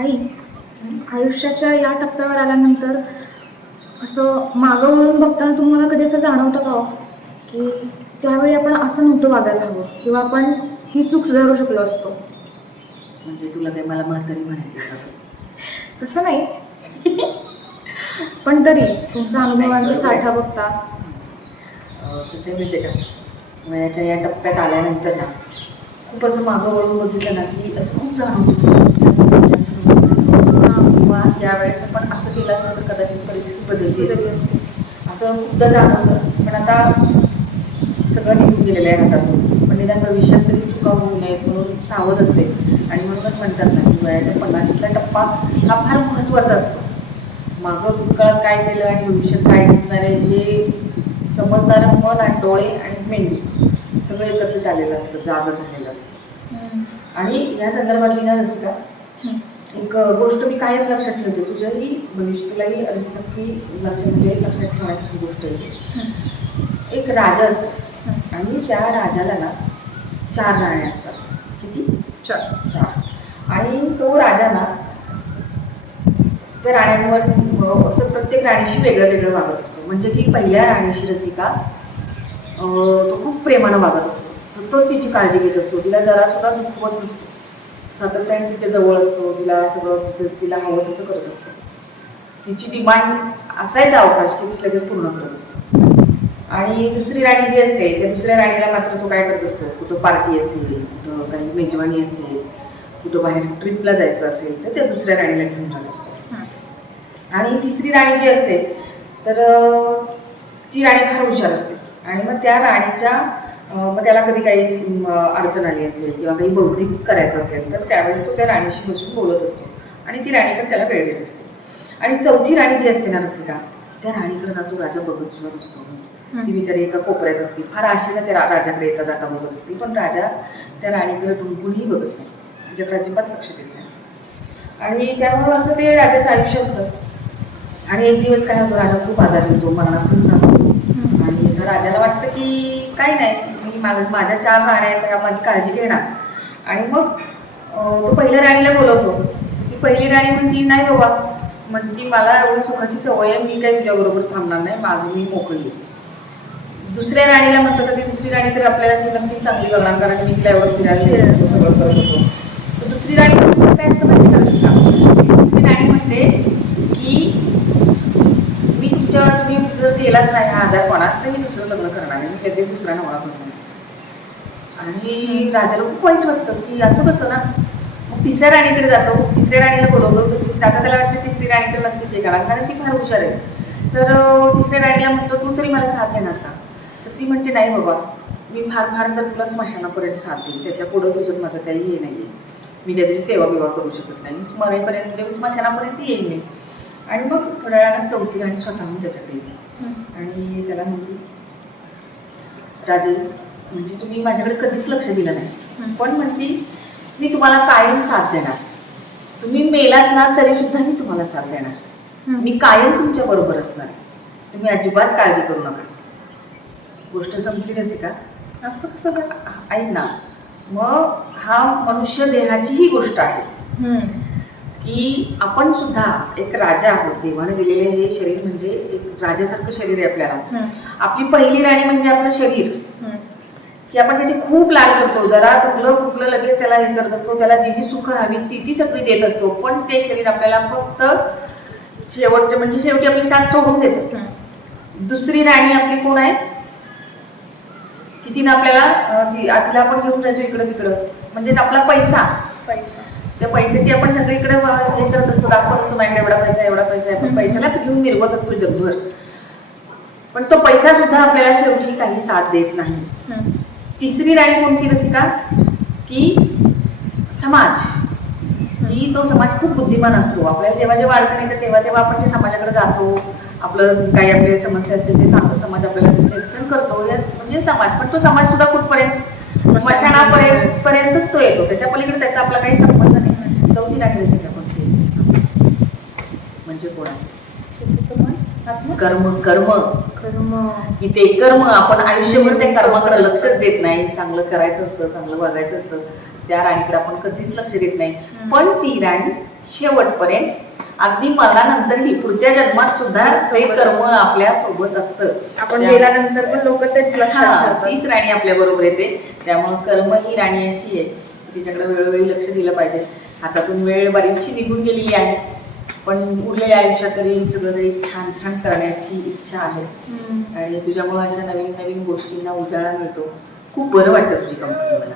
आई, आयुष्याच्या या टप्प्यावर आल्यानंतर असं मागं वळून बघताना तुम्हाला कधी असं जाणवतं का हो, की त्यावेळी आपण असं नव्हतं वागायला हवं किंवा आपण ही चूक सुधारू शकलो असतो? म्हणजे तुला काही मला म्हातारी म्हणायचं का? तसं नाही. पण तरी तुमचा अनुभवांचा साठा बघता. कसं आहे माहिती आहे का, वयाच्या या टप्प्यात आल्यानंतर ना खूप असं मागं वळून बघितलं ना की असं खूप जाणवतं किंवा यावेळेस आपण असं केलं असतं तर कदाचित परिस्थिती बदलली असते असं खूपदा जाणवतं. पण आता सगळं निघून गेलेलं आहे हातातून, पण निदान भविष्यात तरी चुका होऊ नयेत म्हणून सावध असते. आणि म्हणूनच म्हणतात ना की वयाच्या 50ला टप्पा हा फार महत्त्वाचा असतो. मागं भूतकाळात काय केलं आणि भविष्यात काय दिसणार आहे हे समजणारं मन आणि डोळे आणि मेंदू सगळं एकत्रित आलेलं असतं, जागं झालेलं असतं. आणि या संदर्भातली ना रसिका एक गोष्ट मी कायम लक्षात ठेवते, तुझ्याही तुलाही नक्की लक्षात ठेवण्यासारखी गोष्ट आहे. एक राजा असतो आणि त्या राजाला ना 4 राण्या असतात. किती? 4. आणि तो राजा ना त्या राण्यांवर असं प्रत्येक राणीशी वेगळं वेगळं वागत असतो. म्हणजे की पहिल्या राणीशी रसिका तो खूप प्रेमानं वागत असतो, सतत तिची काळजी घेत असतो, तिला जरासुद्धा दुखवत नसतो, सातत्याने तिच्या जवळ असतो, तिला सगळं तिला हवं तसं करत असतो. तिची डिमांड असायचा अवकाश की ती लगेच पूर्ण करत असतो. आणि दुसरी राणी जी असते त्या दुसऱ्या राणीला मात्र तो काय करत असतो, कुठं पार्टी असेल, कुठं काही मेजवानी असेल, कुठं बाहेर ट्रिपला जायचं असेल तर त्या दुसऱ्या राणीला घेऊन जात असतो. आणि तिसरी राणी जी असते तर ती राणी फार हुशार असते. आणि मग त्या राणीच्या मग त्याला कधी काही अडचण आली असेल किंवा काही बौद्धिक करायचं असेल तर त्यावेळेस तो त्या राणीशी बसून बोलत असतो आणि ती राणी पण त्याला वेळ देत असते. आणि चौथी राणी जी असते ना रसिका, त्या राणीकडे ना तो राजा बघत सुद्धा नसतो. ती बिचारी एका कोपऱ्यात असते, फार आशेनं त्या राजाकडे येता जाता बघत असते, पण राजा त्या राणीकडे डुंकूनही बघत नाही, तिच्याकडे अजिबात लक्ष देत नाही. आणि त्यामुळं असं ते राजाचं आयुष्य असतं. आणि एक दिवस काय होतो, राजा खूप आजारी होतो, मरणासन्न असतो. आणि राजाला वाटतं की काही नाही, मी माझ्या 4 राण्या आहेत, माझी काळजी घेणार. आणि मग तो पहिल्या राणीला बोलवतो. ती पहिली राणी म्हणती नाही बाबा, म्हणती मला एवढी सुखाची सवय आहे, मी काही तुझ्याबरोबर थांबणार नाही, माझं मी मोकळी आहे. दुसऱ्या राणीला म्हणतात तर ती दुसरी राणी तर आपल्याला अशी नक्कीच चांगली बघणार, कारण मी तिला एवढं फिरायला सगळं करत होतो. तर दुसरी राणी काय असतं माहिती का, दुसरी राणी म्हणते की तुम्ही जर गेलात नाही हा आजारपणात तर मी दुसरं लग्न करणार आहे, मी कधी दुसरा नवरा करणार. आणि राजाला खूप वाईट वाटतं की असं कसं ना. मग तिसऱ्या राणीकडे जातो, तिसऱ्या राणीला बोलवतो. तर आता त्याला वाटतं तिसरी राणी तर नक्कीच आहे, कारण ती फार हुशार आहे. तर तिसऱ्या राणीला म्हणतो तू तरी मला साथ देणार का. तर ती म्हणते नाही बाबा, मी फार फार तर तुला स्मशानापर्यंत साथ देईन, त्याच्या पुढं तुझं माझं काही हे नाही आहे, मी त्या तुझी सेवा बिवा करू शकत नाही, मी मरेपर्यंत म्हणजे स्मशानापर्यंत येईन मी. आणि मग थोड्या वेळानं चौथी राणी स्वतःहून त्याच्याकडे येते आणि त्याला म्हणते राजे, म्हणजे तुम्ही माझ्याकडे कधीच लक्ष दिलं नाही, पण म्हणती मी तुम्हाला कायम साथ देणार, तुम्ही मेलात ना तरी सुद्धा मी तुम्हाला साथ देणार, मी कायम तुमच्या बरोबर असणार, तुम्ही अजिबात काळजी करू नका. गोष्ट संपली रसिका. असं कसं ऐक ना, मग हा मनुष्य देहाची ही गोष्ट आहे की आपण सुद्धा एक राजा आहोत. देवाने दिलेले हे शरीर म्हणजे एक राजासारखं शरीर आहे आपल्याला. आपली पहिली राणी म्हणजे आपलं शरीर, की आपण त्याची खूप लाड करतो, जरा दुखलं लगेच त्याला हे करत असतो, त्याला जी जी सुख हवी ती सगळी देत असतो, पण ते शरीर आपल्याला फक्त शेवटचं म्हणजे शेवटी आपली साथ सोडून देतं. दुसरी राणी आपली कोण आहे की तिनं आपल्याला तिला आपण घेऊन जायचो इकडं तिकडं, म्हणजेच आपला पैसा. त्या पैशाची आपण सगळीकडे हे करत असतो, दाखवत असतो माझ्याकडे एवढा पैसा आहे, पण पैशाला घेऊन मिरवत असतो जगभर, पण तो पैसा सुद्धा आपल्याला शेवटी काही साथ देत नाही. तिसरी राणी कोणती रसिका, की समाज. की तो समाज खूप बुद्धिमान असतो, आपल्याला जेव्हा जेव्हा अडचण येते तेव्हा आपण जे समाजाकडे जातो, आपलं काही आपली समस्या असते ते सांगतो, समाज आपल्याला निरसन करतो, म्हणजे समाज. पण तो समाज सुद्धा कुठपर्यंत, स्मशानापर्यंतच तो येतो, त्याच्या पलीकडे त्याचा आपला काही संबंध नाही. चौथी राणी रसिका कोणती म्हणजे कोणाचं कर्म. कर्म कर्म की ते कर्म आपण आयुष्यभर त्या कर्माकडे लक्षच देत नाही. चांगलं करायचं असतं, चांगलं वागायचं असतं, त्या राणीकडे आपण कधीच लक्ष देत नाही. पण ती राणी शेवटपर्यंत, अगदी मरणानंतरही पुढच्या जन्मात सुद्धा ते कर्म आपल्या सोबत असतं. आपण गेल्यानंतर पण लोक तेच लक्षात हा, ठेवतात. तीच राणी आपल्या बरोबर येते. त्यामुळे कर्म ही राणी अशी आहे, तिच्याकडे वेळोवेळी लक्ष दिलं पाहिजे. हातातून वेळ बरीचशी निघून गेलेली आहे, पण उरलेल्या आयुष्यात तरी सगळं काही छान छान करण्याची इच्छा आहे. आणि तुझ्यामुळे अशा नवीन नवीन गोष्टींना उजाळा मिळतो. खूप बरं वाटतं तुझी कंपनी मला.